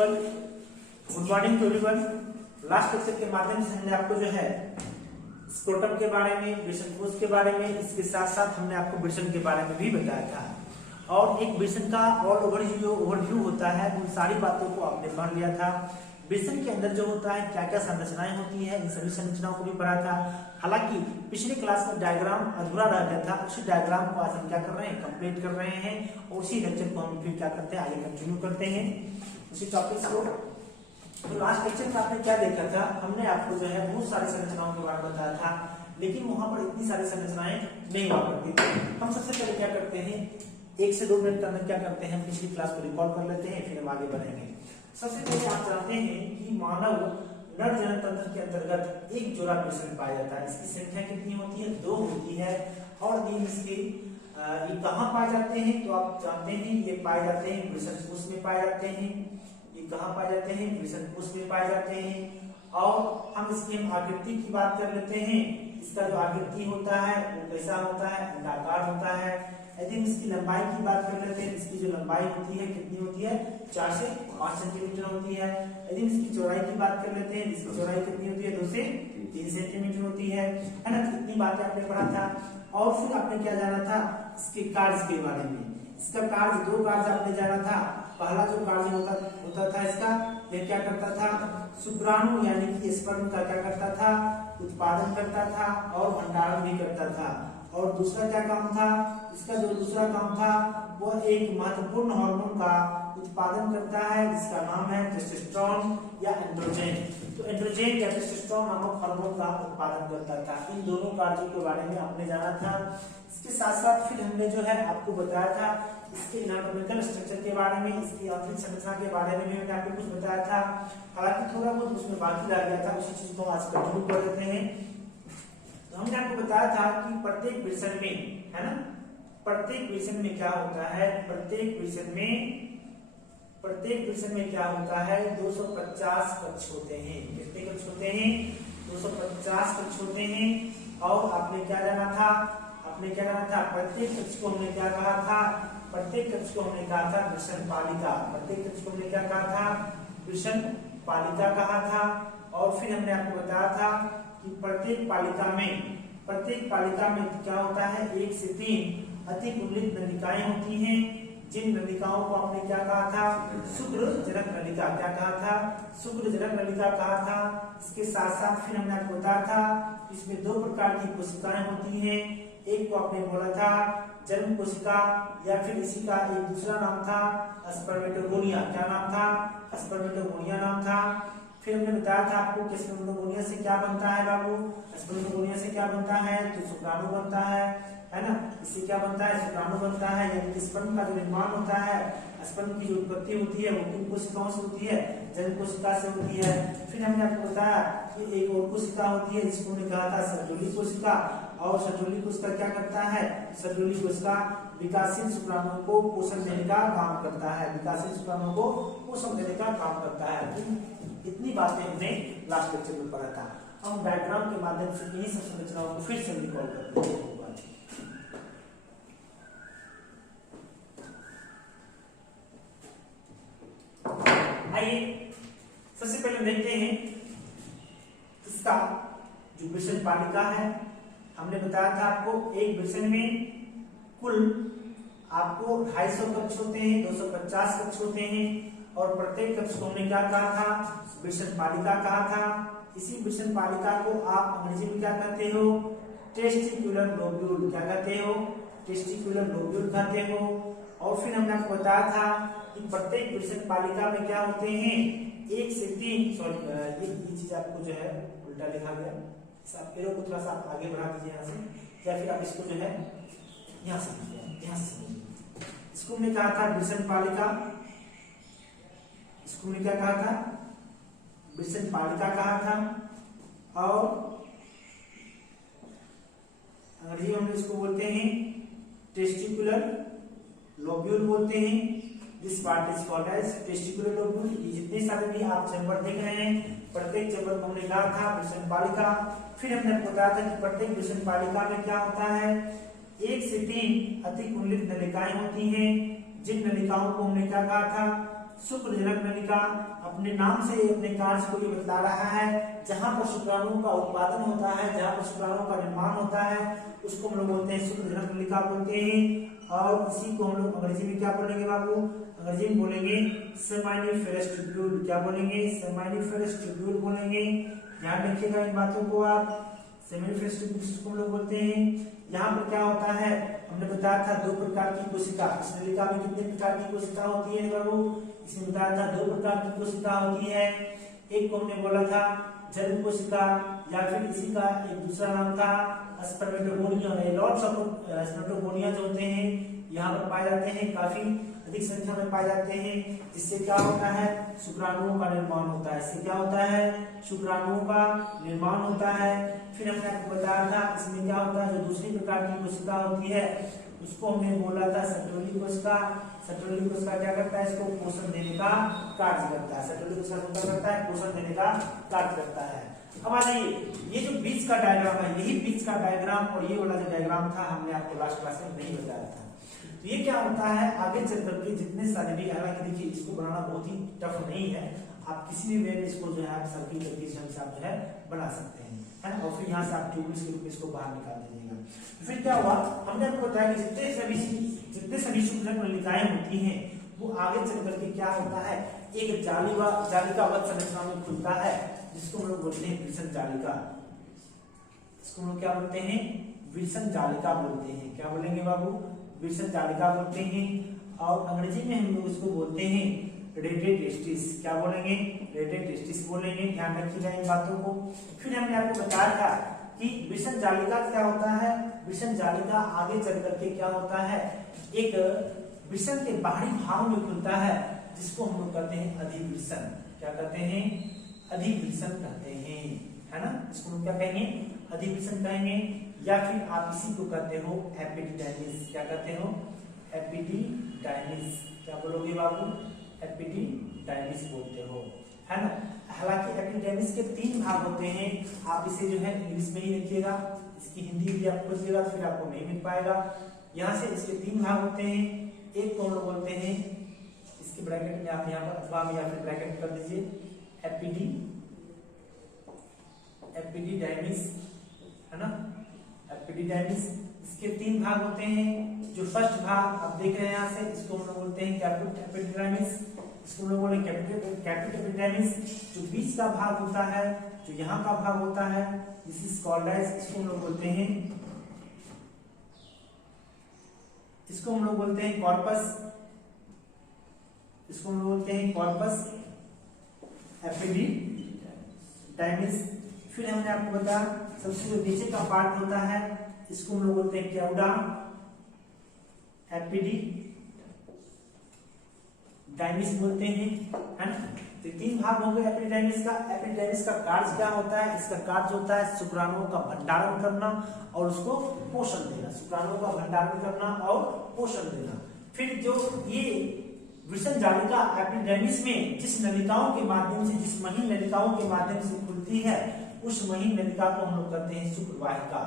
Everyone, good morning to everyone. Last lecture के माध्यम से हमने आपको जो है स्क्रोटम के बारे में, वृषण कोश के बारे में, इसके साथ साथ हमने आपको वृषण के बारे में भी बताया था। और एक वृषण का ऑल ओवरव्यू होता है, उन सारी बातों को आपने पढ़ लिया था। वृषण के अंदर जो होता है क्या क्या संरचनाएं होती है, इन सभी संरचनाओं को भी पढ़ा था। हालांकि पिछले क्लास में डायग्राम अधूरा रह गया था, उसी डायग्राम को आज हम क्या कर रहे हैं, कंप्लीट कर रहे हैं और उसी लेक्चर को हम फिर क्या करते हैं, आगे कंटिन्यू करते हैं उसी टॉपिक को। तो लास्ट लेक्चर में आपने क्या देखा था, हमने आपको जो है बहुत सारी संरचनाओं के बारे में बताया था, लेकिन वहां पर इतनी सारी संरचनाएं नहीं हुआ करती थी। हम सबसे पहले क्या करते हैं, 1 से 2 मिनट के अंदर क्या करते हैं, पिछली क्लास को रिकॉर्ड कर लेते हैं, फिर हम आगे बढ़ेंगे। सबसे पहले आप जानते हैं कि मानव नर जनन तंत्र के अंतर्गत एक जोड़ा वृषण पाया जाता है। इसकी संख्या कितनी होती है, 2 होती है। और इसके ये कहाँ पाए जाते हैं, तो आप जानते हैं ये पाए जाते हैं वृषण कोश में पाए जाते हैं। ये कहाँ पाए जाते हैं, वृषण कोश में पाए जाते हैं। और हम इसकी आकृति की बात कर लेते हैं। इसका जो आकृति होता है वो कैसा होता है, अंडाकार होता है। यदि हम इसकी लंबाई की बात कर लेते हैं, इसकी जो लंबाई होती है कितनी होती है, 4 से 5 सेंटीमीटर होती है। यदि इसकी चौड़ाई की बात कर लेते हैं, इसकी चौड़ाई कितनी होती है, 2 से 3 सेंटीमीटर होती है ना। इतनी बातें आपने पढ़ा था। और फिर आपने क्या जाना था, इसके कार्य के बारे में। इसका कार्य, 2 कार्य आपने जाना था। पहला जो कार्य होता था इसका, यह क्या करता था, शुक्राणु यानी कि स्पर्म का क्या करता था, उत्पादन करता था और भंडारण भी करता था। और दूसरा क्या काम था, इसका जो दूसरा काम था वह एक महत्वपूर्ण हार्मोन का उत्पादन करता है जिसका नाम है टेस्टोस्टेरोन या एंड्रोजन। तो एंड्रोजन या टेस्टोस्टेरोन नामक हार्मोन का उत्पादन करता था। इन दोनों कार्यों के बारे में आपने जाना था। इसके साथ साथ फिर हमने जो है आपको बताया था इसके एनाटॉमिकल स्ट्रक्चर के बारे में, इसकी आंतरिक संरचना के बारे में मैंने आपको कुछ बताया था। हालांकि थोड़ा बहुत उसमें बाकी रह गया था, उसी चीज को आज कंटिन्यू कर देते हैं। हमने आपको बताया था कि प्रत्येक वृषण में, है ना, प्रत्येक वृषण में क्या होता है, प्रत्येक वृषण में क्या होता है, 250 कक्ष होते हैं। कितने कक्ष होते हैं, 250 कक्ष होते हैं। और आपने क्या जाना था, प्रत्येक कक्ष को हमने क्या कहा था, प्रत्येक कक्ष को हमने कहा था वृषण पालिका। प्रत्येक कक्ष को हमने क्या कहा था, वृषण पालिका कहा था। और फिर हमने आपको बताया था कि प्रत्येक पालिका में क्या होता है, 1 से 3 अति कुंडलित नलिकाएं होती हैं, जिन नलिकाओं को आपने क्या कहा था, शुक्रजनक नलिका क्या कहा था, शुक्रजनक नलिका कहा था। इसके साथ साथ फिर हमने आपको बताया था इसमें 2 प्रकार की कोशिकाएं होती हैं। एक को आपने बोला था जन्म कोशिका, या फिर इसी का एक दूसरा नाम था स्पर्मेटोगोनिया। क्या नाम था, स्पर्मेटोगोनिया नाम था। फिर हमने बताया था आपको कि स्पर्मेटोगोनिया से क्या बनता है बाबू, स्पर्मेटोगोनिया से क्या बनता है, तो शुक्राणु बनता है ना। इससे क्या बनता है, शुक्राणु बनता है। यानी स्पर्म का जो निर्माण होता है, स्पर्म की जो उत्पत्ति होती है वो किन कोशिकाओं से होती है, जन्म कोशिका से होती है। फिर हमने आपको बताया कि एक और कोशिका होती है जिसको हमने कहा था सर्जोली कोशिका। और सर्जोली कोशिका क्या करता है, सर्जोली कोशिका विकासशील शुक्राणुओं को पोषण देने का काम करता है, विकासशील शुक्राणुओं को पोषण देने का काम करता है। इतनी बातें हमने लास्ट लेक्चर में पढ़ा था। हम डायग्राम के माध्यम से इन्हीं सब संरचनाओं को फिर से रिकॉल करते हैं। आइए सबसे पहले देखते हैं इसका जो वृषण पालिका है। हमने बताया था आपको एक वृषण में कुल आपको 250 कक्ष होते हैं, 250 कक्ष होते हैं। और प्रत्येक कक्ष को हमने क्या कहा था, वृषण पालिका कहा था। इसी वृषण पालिका को आप अंग्रेजी में क्या कहते हो, टेस्टिकुलर लोब्यूल क्या कहते हो, टेस्टिकुलर लोब्यूल कहते हो। और फिर हमने आपको बताया था कि प्रत्येक वृषण पालिका में क्या होते हैं, 1 से 3, सॉरी ये चीज आपको जो है उल्टा लिखा गया, आप एरो को थोड़ा सा आगे बढ़ा दीजिए यहाँ से, या फिर आप इसको जो है यहाँ से इसको हमने कहा था वृषण पालिका, इसको हमने क्या कहा था, वृषण पालिका कहा था। और अंग्रेजी में हम इसको बोलते हैं टेस्टिकुलर लोब्यूल बोलते हैं। This part is called as testicular lobule. जितने सारे भी आप चैम्बर देख रहे हैं, प्रत्येक चैम्बर को हमने कहा था वृषण पालिका। फिर हमने बताया था कि प्रत्येक वृषण पालिका में क्या होता है, 1 से 3 अति कुंडलित नलिकाएं होती हैं, जिन नलिकाओं को हमने क्या कहा था, शुक्रजनक नलिका अपने नाम से अपने कार्य को ये बतला रहा है। जहां पर शुक्राणुओं का उत्पादन होता है, जहां पर शुक्राणुओं का निर्माण होता है, उसको हम लोग बोलते हैं शुक्रजनक नलिका बोलते हैं। और इसी को हम लोग अंग्रेजी में क्या बोलेंगे बाबू? अंग्रेजी में बोलेंगे सेमाइनिफेरस ट्यूब्यूल। क्या बोलेंगे? सेमाइनिफेरस ट्यूब्यूल बोलेंगे। ध्यान रखिएगा इन बातों को आप। सेमाइनिफेरस ट्यूब्यूल को हम लोग बोलते हैं। यहाँ पर क्या होता है, हमने बताया था 2 प्रकार की कोशिका। इस नलिका में कितने प्रकार की कोशिका होती है बाबू? इसमें बताया था 2 प्रकार की कोशिका होती है। एक को हमने बोला था जन्म कोशिका, या फिर इसी का एक दूसरा नाम था स्पर्मेटोगोनिया। लॉट्स ऑफ स्पर्मेटोगोनिया जो होते हैं यहाँ पर पाए जाते हैं, काफी अधिक संख्या में पाए जाते हैं। जिससे क्या होता है? शुक्राणुओं का निर्माण होता है। इससे क्या होता है? शुक्राणुओं का निर्माण होता है। फिर हमने आपको बताया था इसमें क्या होता है, जो दूसरी प्रकार की कोशिका होती है उसको हमने बोला था सेंट्रोली कोशिका। सेंट्रोली कोशिका क्या करता है? इसको पोषण देने का कार्य करता है। सेंट्रोली कोशिका क्या करता है? पोषण देने का कार्य करता है। अब आ जाइए, ये जो बीच का डायग्राम है, यही बीच का डायग्राम और ये वाला जो डायग्राम था हमने आपको लास्ट क्लास में नहीं बताया था। तो ये क्या होता है, आगे चल करके जितने सारे भी, हालांकि देखिए इसको बनाना बहुत ही टफ नहीं है, आप किसी भी वे में इसको जो है आप सर्किल करके से आप जो है बना सकते हैं, है ना। और फिर यहाँ से आप ट्यूब्स के रूप में इसको बाहर निकाल दीजिएगा। फिर क्या हुआ, हमने आपको बताया कि जितने सभी शुक्रजनक नलिकाएं होती हैं वो आगे चल करके क्या होता है, एक जालिकावत संरचना में खुलता है, जिसको हम लोग बोलते हैं विल्सन जालिका। इसको हम लोग क्या बोलते हैं? विल्सन जालिका बोलते हैं। क्या बोलेंगे बाबू? विल्सन जालिका बोलते हैं। और अंग्रेजी में हम लोग इसको बोलते हैं रेटेड टेस्टिस। क्या बोलेंगे? रेटेड टेस्टिस बोलेंगे। ध्यान रखिएगा इन बातों को। फिर हमने आपको बताया था कि विल्सन जालिका क्या होता है। विल्सन जालिका आगे चल करके क्या होता है, एक विल्सन के बाहरी भाग में खुलता है, जिसको हम लोग कहते हैं अधिविल्सन। क्या कहते हैं? अधिविल्सन कहते हैं, है ना। इसको हम क्या कहेंगे? अधिविल्सन कहेंगे। या फिर आप इसी को कहते हो एपिडिडाइमिस। क्या कहते हो? एपिडिडाइमिस। क्या बोलोगे बाबू? एपिडिडाइमिस बोलते हो, है ना। हालांकि एपिडिडाइमिस के 3 भाग होते हैं। आप इसे जो है इंग्लिश में ही लिखिएगा, इसकी हिंदी भी आप खोजिएगा तो फिर आपको नहीं मिल पाएगा। यहाँ से इसके 3 भाग होते हैं। एक को हम लोग बोलते हैं, इसके ब्रैकेट में आप यहाँ पर अथवा में या फिर ब्रैकेट कर दीजिए, एपिडिडाइमिस, है ना। एपिडिडाइमिस, इसके 3 भाग होते हैं। जो फर्स्ट भाग आप देख रहे हैं यहाँ से, इसको हम लोग बोलते हैं कैपिट एपिडिडाइमिस। इसको हम लोग बोलेंगे कैपिट एपिडिडाइमिस। जो बीच का भाग होता है, जो यहाँ का भाग होता है, दिस इज कॉल्ड एज, इसको हम लोग बोलते हैं कॉर्पस। इसको हम लोग बोलते हैं कॉर्पस एपिडिडाइमिस। फिर हमने आपको बताया सबसे जो नीचे का पार्ट होता है, इसको हम लोग बोलते हैं केउडा एपिडिडाइमिस बोलते हैं, है ना। तो 3 भाग हो गए एपिडिडाइमिस का। एपिडिडाइमिस का कार्य क्या होता है? इसका कार्य होता है शुक्राणुओं का भंडारण करना और उसको पोषण देना। शुक्राणुओं का भंडारण करना और पोषण देना। फिर जो ये विल्सन जालिका एपिडिडाइमिस में जिस नलिकाओं के माध्यम से, जिस महीन नलिकाओं के माध्यम से खुलती है, उस महीन नलिका को हम लोग कहते हैं शुक्रवाहिका।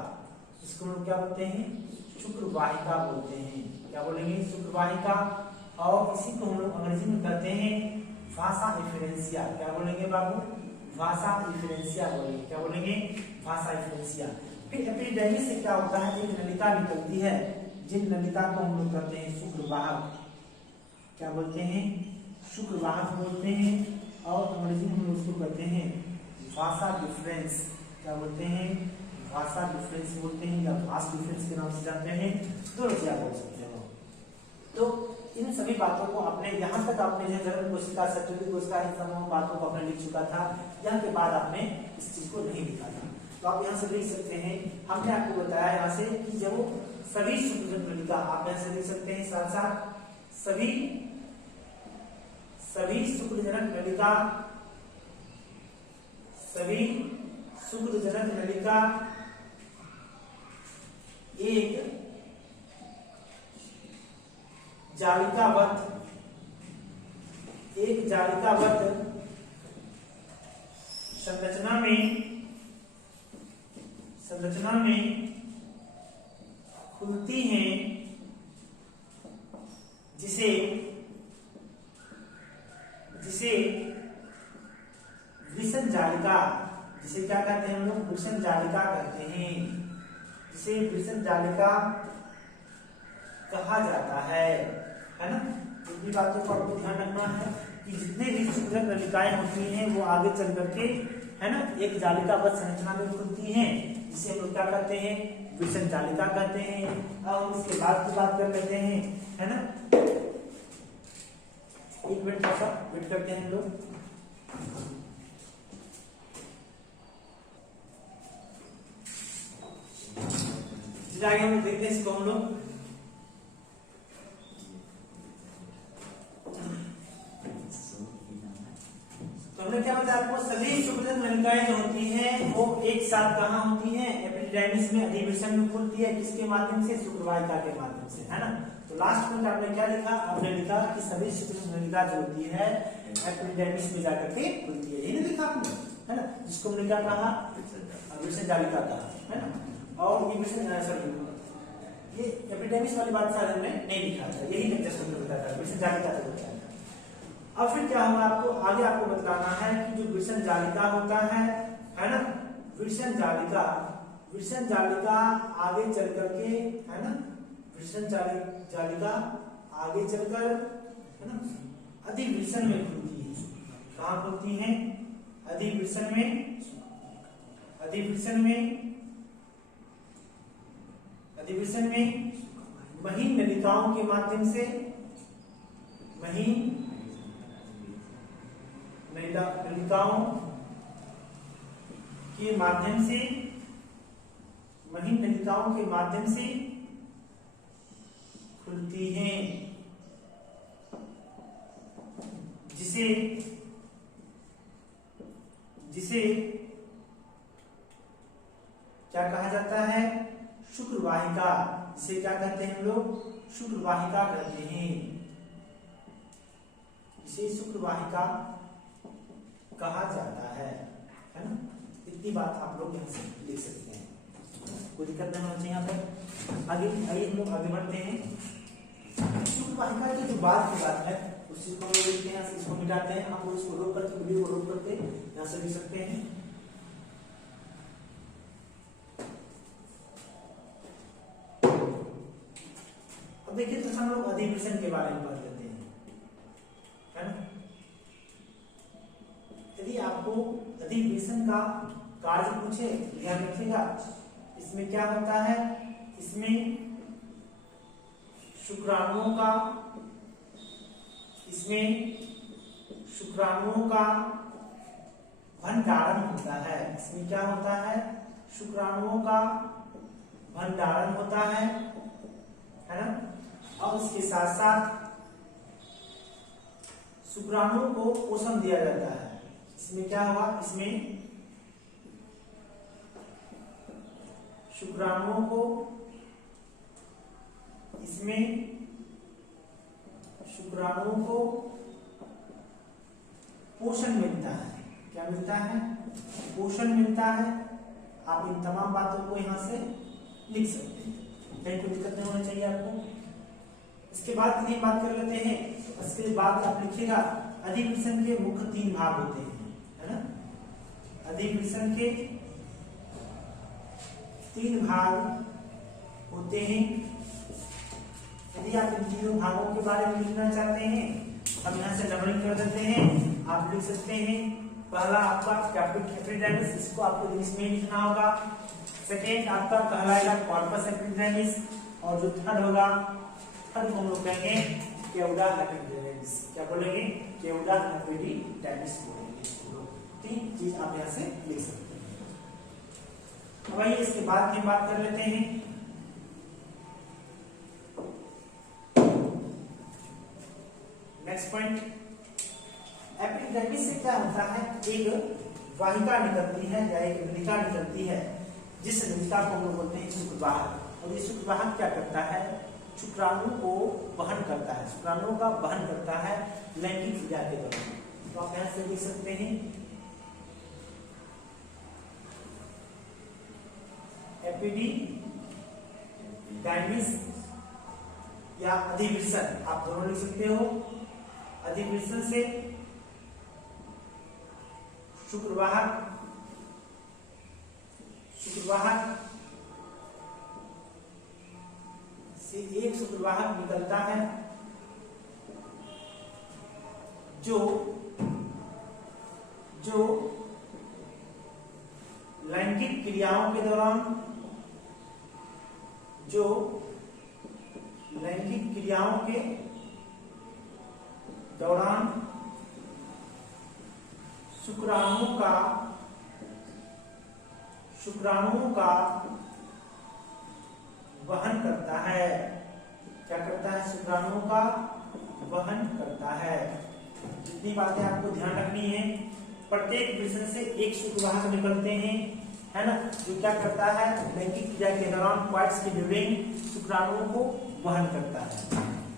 इसको हम लोग क्या बोलते हैं? शुक्रवाहिका बोलते हैं। क्या बोलेंगे? शुक्रवाहिका। और इसी को हम लोग अंग्रेजी में कहते हैं वासा इफेरेंसिया। क्या बोलेंगे बाबू? वासा इफेरेंसिया बोलेंगे। क्या बोलेंगे? वासा इफेरेंसिया। फिर एपिडिडाइमिस से क्या होता है, एक नलिका निकलती है, जिन नलिका को हम लोग कहते हैं शुक्रवाहक। क्या बोलते हैं? शुक्रवाहक बोलते हैं। और अंग्रेजी में हम उसको कहते हैं वासा डिफरेंस। क्या बोलते हैं? वासा डिफरेंस बोलते हैं, या वास डिफरेंस के नाम से जानते हैं, दोनों से आप बोल सकते हो। तो इन सभी बातों को आपने यहाँ तक आपने जो जन्म कोशिका, सेंट्रोली कोशिका, इन तमाम बातों को आपने लिख चुका था। यहाँ के बाद आपने इस चीज को नहीं लिखा था, तो आप यहाँ से लिख सकते हैं। हमने आपको बताया यहाँ से कि जब सभी शुक्रजनक नलिका, आप यहाँ से लिख सकते हैं साथ साथ सभी शुक्रजनक नलिका एक जालिकावत संरचना में खुलती हैं, जिसे जिसे वृषण जालिका, जिसे क्या कहते हैं हम लोग, वृषण जालिका कहते हैं, जिसे वृषण जालिका कहा जाता है ना। इतनी बातों को आपको ध्यान रखना है कि जितने भी शुक्लक नलिकाएं होती हैं वो आगे चल करके है ना एक जालिकाबद्ध संरचना में खुलती हैं, जिसे हम लोग क्या कहते हैं, वृषण जालिका कहते हैं। अब हम इसके बाद की बात कर लेते हैं, है ना। एक मिनट थोड़ा सा वेट करते हैं हम लोग। आगे हम देखते हैं इसको हम लोग। तो हमने क्या बताया आपको, सभी शुक्लक नलिकाएं जो होती हैं वो एक साथ कहाँ होती हैं, एपिडिडाइमिस में अधिवेशन में खुलती है, किसके माध्यम से, शुक्रवाहिका के माध्यम से, है ना। तो लास्ट में आपने क्या लिखा, आपने लिखा कि सभी शुक्लक नलिका जो होती है एपिडिडाइमिस में जाकर के खुलती है, यही लिखा आपने, है ना, जिसको हमने क्या कहा, वृषण जालिका कहा, है ना। और ये वृषण ये एपिडेमिस वाली बात शायद हमने नहीं लिखा था, यही जस्ट हमने बताया था, वृषण जालिका से बताया था। अब फिर क्या होगा, आपको आगे आपको बताना है कि जो वृषण जालिका होता है ना, वृषण जालिका आगे चल करके, है ना, वृषण जालिका आगे चलकर, है ना, अधिवृषण में खुलती है। कहाँ खुलती है, अधिवृषण में, अधिवृषण में महीन नलिकाओं के माध्यम से, महीन नलिकाओं के माध्यम से, महीन नलिकाओं के माध्यम से खुलती हैं, जिसे क्या कहा जाता है, शुक्रवाहिका। जिसे क्या कहते हैं हम लोग, शुक्रवाहिका कहते हैं, इसे शुक्रवाहिका कहा जाता है ना। इतनी बात आप लोग यहाँ से लिख सकते हैं, कोई दिक्कत नहीं होना चाहिए यहाँ पर। आगे आइए हम लोग आगे बढ़ते हैं। शुक्रवाहिका की जो बात की बात है उस चीज को हम लिखते हैं, इसको मिटाते हैं, हम उसको रोक करके, वीडियो को रोक करके यहाँ से लिख सकते हैं। अब देखिए तो हम लोग अधिवृषण के बारे में बात करते हैं, है ना। यदि आपको अधिवृषण का कार्य पूछे, ध्यान रखिएगा, इसमें क्या होता है, इसमें शुक्राणुओं का भंडारण होता है। इसमें क्या होता है, शुक्राणुओं का भंडारण होता है ना। और उसके साथ साथ शुक्राणुओं को पोषण दिया जाता है। इसमें क्या हुआ, इसमें शुक्राणुओं को पोषण मिलता है। क्या मिलता है, पोषण मिलता है। आप इन तमाम बातों को यहां से लिख सकते हैं, कहीं कोई दिक्कत नहीं होना चाहिए आपको। इसके बाद की बात कर लेते हैं। इसके बाद आप लिखिएगा, अधिवृषण के मुख्य 3 भाग होते हैं, है ना। अधिवृषण के 3 भाग होते हैं। यदि आप इन तीनों भागों के बारे में लिखना चाहते हैं, हम यहाँ से नंबरिंग कर देते हैं। आप लिख सकते हैं, पहला आपका कैपिटल एपिडेमिस, इसको आपको इंग्लिश में लिखना होगा। सेकेंड आपका कहलाएगा कॉर्पस एपिडेमिस, और जो थर्ड होगा, थर्ड को हम लोग कहेंगे केवड़ा एपिडेमिस। क्या बोलेंगे, केवड़ा एपिडेमिस बोलेंगे। 3 चीज आप यहाँ से लिख सकते हैं। अब आइए इसके बाद की बात कर लेते हैं। नेक्स्ट पॉइंट, एपिडेमिस से क्या होता है, एक वाहिका निकलती है या एक नलिका निकलती है, जिस नलिका को हम लोग बोलते हैं शुक्रवाहक। और ये शुक्रवाहक क्या करता है, शुक्राणु को वहन करता है, शुक्राणुओं का वहन करता है लैंगिक क्रिया के दौरान। तो आप यहां से लिख सकते हैं, एपिडेमिस या अधिवृषण, आप दोनों लिख सकते हो। अधिवृषण से शुक्रवाहक से एक शुक्रवाहक निकलता है जो लैंगिक क्रियाओं के दौरान शुक्राणुओं का वहन करता है। क्या करता है? शुक्राणुओं का वहन करता है। जितनी बातें आपको ध्यान रखनी है, प्रत्येक वृषण से एक शुक्रवाहक निकलते हैं, है ना, जो क्या करता है? लैंगिक क्रिया के दौरान क्वाइट्स के ड्यूरिंग शुक्राणुओं को वहन करता है।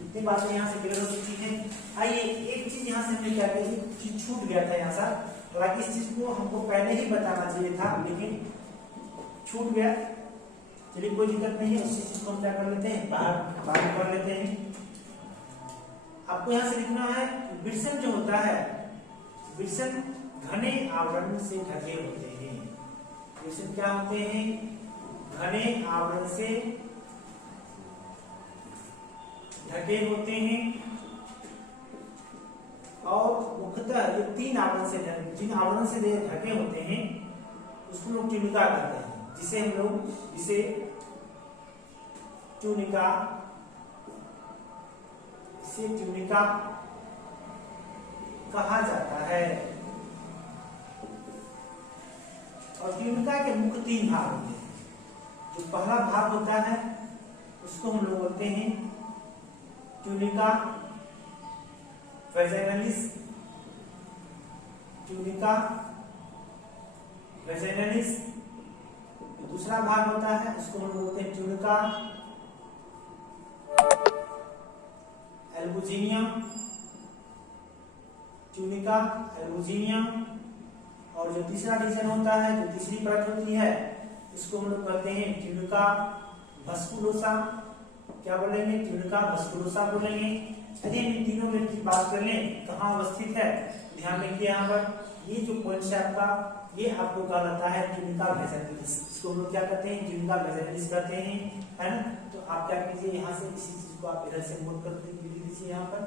इतनी बातें यहाँ से क्लियर हो चुकी हैं। आइए एक चीज यहाँ से हमने क्या की, छूट गया था यहाँ से, हालांकि इस चीज को हमको पहले ही बताना चाहिए था, लेकिन छूट गया। चलिए कोई दिक्कत नहीं है, उसी चीज को हम क्या कर लेते हैं, बाहर कर लेते हैं। आपको यहाँ से लिखना है, वृषण जो होता है, वृषण घने आवरण से ढके होते हैं। वृषण क्या होते हैं? घने आवरण से ढके होते हैं, और मुख्यतः ये 3 आवरण से, जिन आवरण से ढके होते हैं उसको लोग ट्यूनिका कहते हैं, जिसे हम लोग ट्यूनिका कहा जाता है। और ट्यूनिका के मुख्य 3 भाग होते हैं। जो पहला भाग होता है उसको हम लोग बोलते हैं ट्यूनिका वैजाइनलिस। दूसरा भाग होता है उसको हम बोलते हैं ट्यूनिका एल्बुजिनिया। और जो तीसरा रीजन होता है, जो तीसरी परत होती है, उसको हम लोग कहते हैं ट्यूनिका भस्कुलोसा। क्या बोलेंगे? ट्यूनिका भस्कुलोसा बोलेंगे। यदि हम इन तीनों में की बात कर लें, कहाँ अवस्थित है, ध्यान रखिए यहाँ पर ये जो पॉइंट है आपका, ये आपको कहलाता है ट्यूनिका वैजाइनलिस। इसको हम लोग क्या कहते हैं? ट्यूनिका वैजाइनलिस कहते हैं, है ना। तो आप क्या कीजिए, यहाँ से इसी चीज को आप इधर से नोट करते लीजिए। यहाँ पर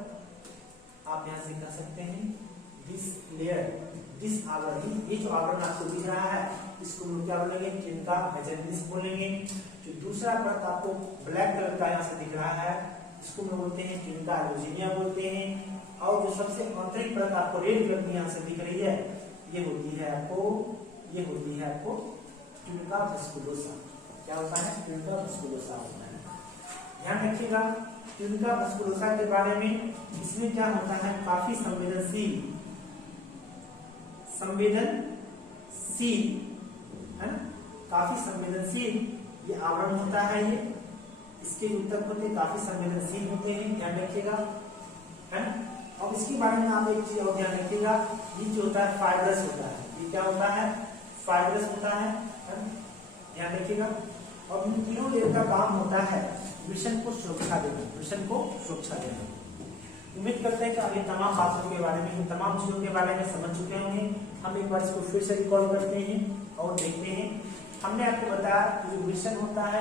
आप यहाँ से कह सकते हैं दिस आवरण, ये जो आवरण आपको दिख रहा है, इसको हम लोग क्या बोलेंगे? ट्यूनिका वैजाइनलिस बोलेंगे। जो दूसरा परत आपको ब्लैक कलर का यहाँ से दिख रहा है, इसको हम बोलते हैं ट्यूनिका एल्बुजिनिया बोलते हैं। और जो सबसे आंतरिक परत आपको रेड कलर की यहाँ से दिख रही है, ये होती है आपको ट्यूनिका भस्कुलोसा। क्या होता है? ट्यूनिका भस्कुलोसा होता है। ध्यान रखिएगा, ट्यूनिका भस्कुलोसा के बारे में, इसमें क्या होता है? काफी संवेदनशील है ना, काफी संवेदनशील ये आवरण होता है। ये इसके जो ऊतक होते हैं काफी संवेदनशील होते हैं, ध्यान रखिएगा, है ना। अब इसके बारे में आप एक चीज और ध्यान रखिएगा, ये जो होता है फाइब्रस होता है। ये क्या होता है? फाइब्रस होता है, ध्यान रखिएगा। और इन तीनों लेयर का काम होता है वृषण को सुरक्षा देना। उम्मीद करते हैं कि आप ये तमाम बातों के बारे में, तमाम चीजों के बारे में समझ चुके होंगे। हम एक बार इसको फिर से रिकॉल करते हैं और देखते हैं। हमने आपको बताया कि जो वृषण होता है,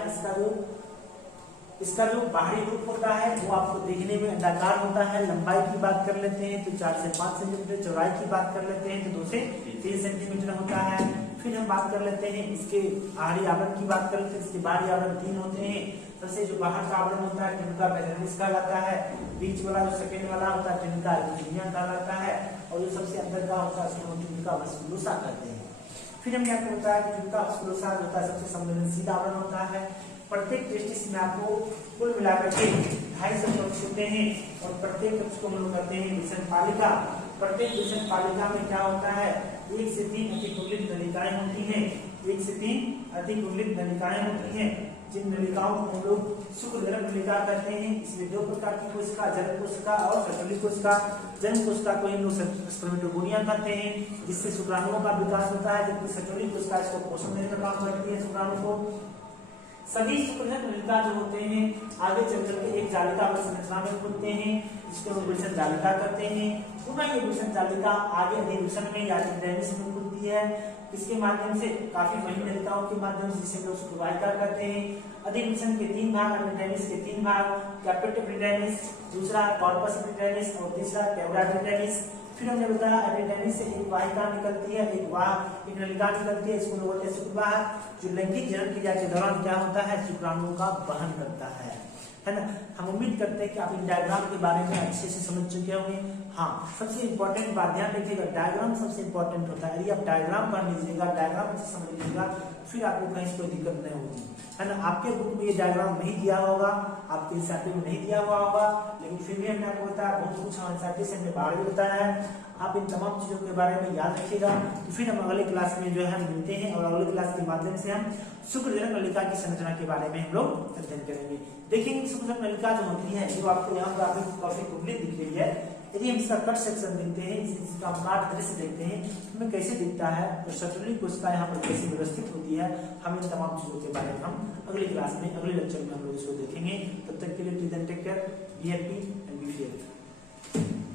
इसका जो बाहरी रूप होता है वो आपको देखने में अंडाकार होता है। लंबाई की बात कर लेते हैं तो 4 से 5 सेंटीमीटर, चौड़ाई की बात कर लेते हैं तो 2 से 3 सेंटीमीटर होता है। फिर हम बात कर लेते हैं इसके बाहरी आवरण की बात कर लेते हैं। इसके बाहरी आवरण 3 होते हैं। सबसे जो बाहर का आवरण होता है ट्यूनिका वैजाइनलिस कहलाता है। बीच वाला जो सेकेंड वाला होता है ट्यूनिका एल्बुजिनिया कहलाता है। और जो सबसे अंदर का होता है उसको ट्यूनिका भस्कुलोसा कहते हैं। फिर हमने आपको बताया कि ट्यूनिका भस्कुलोसा जो होता है सबसे संवेदनशील आवरण होता है। प्रत्येक टेस्टिस में आपको कुल मिलाकर के 250 कक्ष होते हैं, और प्रत्येक कक्ष को हम लोग कहते हैं वृषण पालिका। प्रत्येक वृषण पालिका में क्या होता है? 1 से 3 अतिकुंडलित नलिकाएं होती हैं। 1 से 3 अतिकुंडलित नलिकाएं होती हैं, जिन नलिकाओं को हम लोग शुक्रगर्भ नलिका कहते हैं। इसमें 2 प्रकार की कोशिका, जन्म कोशिका और सटोली कोशिका। जन्म कोशिका को हम लोग स्पर्मेटोगोनिया कहते हैं, जिससे शुक्राणुओं का विकास होता है, जबकि सटोली कोशिका इसको पोषण देने का काम करती है शुक्राणु को। सभी शुक्रगर्भ नलिका जो होते हैं आगे चल करके एक जालिका संरचना में खुलते हैं, जिसको हम वृषण जालिका कहते हैं। पुनः ये वृषण जालिका आगे अधिवेशन में या एपिडर्मिस में खुलती है, इसके माध्यम से काफी महीन नलिकाओं के माध्यम से, जिसे लोग शुक्रवाहिका कहते हैं। अधिवेशन के 3 भाग, एपिडर्मिस के 3 भाग, कैपिटल एपिडर्मिस, दूसरा कॉर्पस एपिडर्मिस और तीसरा कैवरा एपिडर्मिस। फिर हमने बताया एपिडर्मिस से एक वाहिका निकलती है, एक नलिका निकलती है, इसको लोग बोलते हैं शुक्रवाहक, जो लैंगिक जनन क्रिया के दौरान क्या होता है, शुक्राणुओं का वहन करता है ना। हम उम्मीद करते हैं कि आप इन डायग्राम के बारे में अच्छे से समझ चुके होंगे। हाँ, सबसे इंपॉर्टेंट बात ध्यान रखिएगा, डायग्राम सबसे इंपॉर्टेंट होता है। यदि आप डायग्राम पढ़ लीजिएगा, डायग्राम अच्छे समझ लीजिएगा, फिर आपको कहीं से कोई दिक्कत नहीं होगी, है ना। आपके बुक में ये डायग्राम नहीं दिया होगा, आपके एनसीईआरटी में नहीं दिया हुआ होगा, लेकिन फिर भी हमने आपको बताया, बहुत कुछ हम एनसीईआरटी से हमने बाहर भी बताया है। आप इन तमाम चीजों के बारे में याद रखिएगा। तो फिर हम अगले क्लास में जो है हम मिलते हैं, और अगले क्लास के माध्यम से हम शुक्रजनक नलिका की संरचना के बारे में हम लोग अध्ययन करेंगे। देखेंगे शुक्रजनक नलिका जो होती है, जो आपको यहाँ पर काफी कुंडली दिख रही है, यदि हम इसका कट सेक्शन देखते हैं, इसका काट दृश्य देखते हैं, हमें कैसे दिखता है, तो शटली कोशिका यहाँ पर कैसे व्यवस्थित होती है, हम इन तमाम चीजों के बारे में हम अगली क्लास में, अगले लेक्चर में हम लोग इसको देखेंगे। तब तक के लिए take care, be happy and be fair.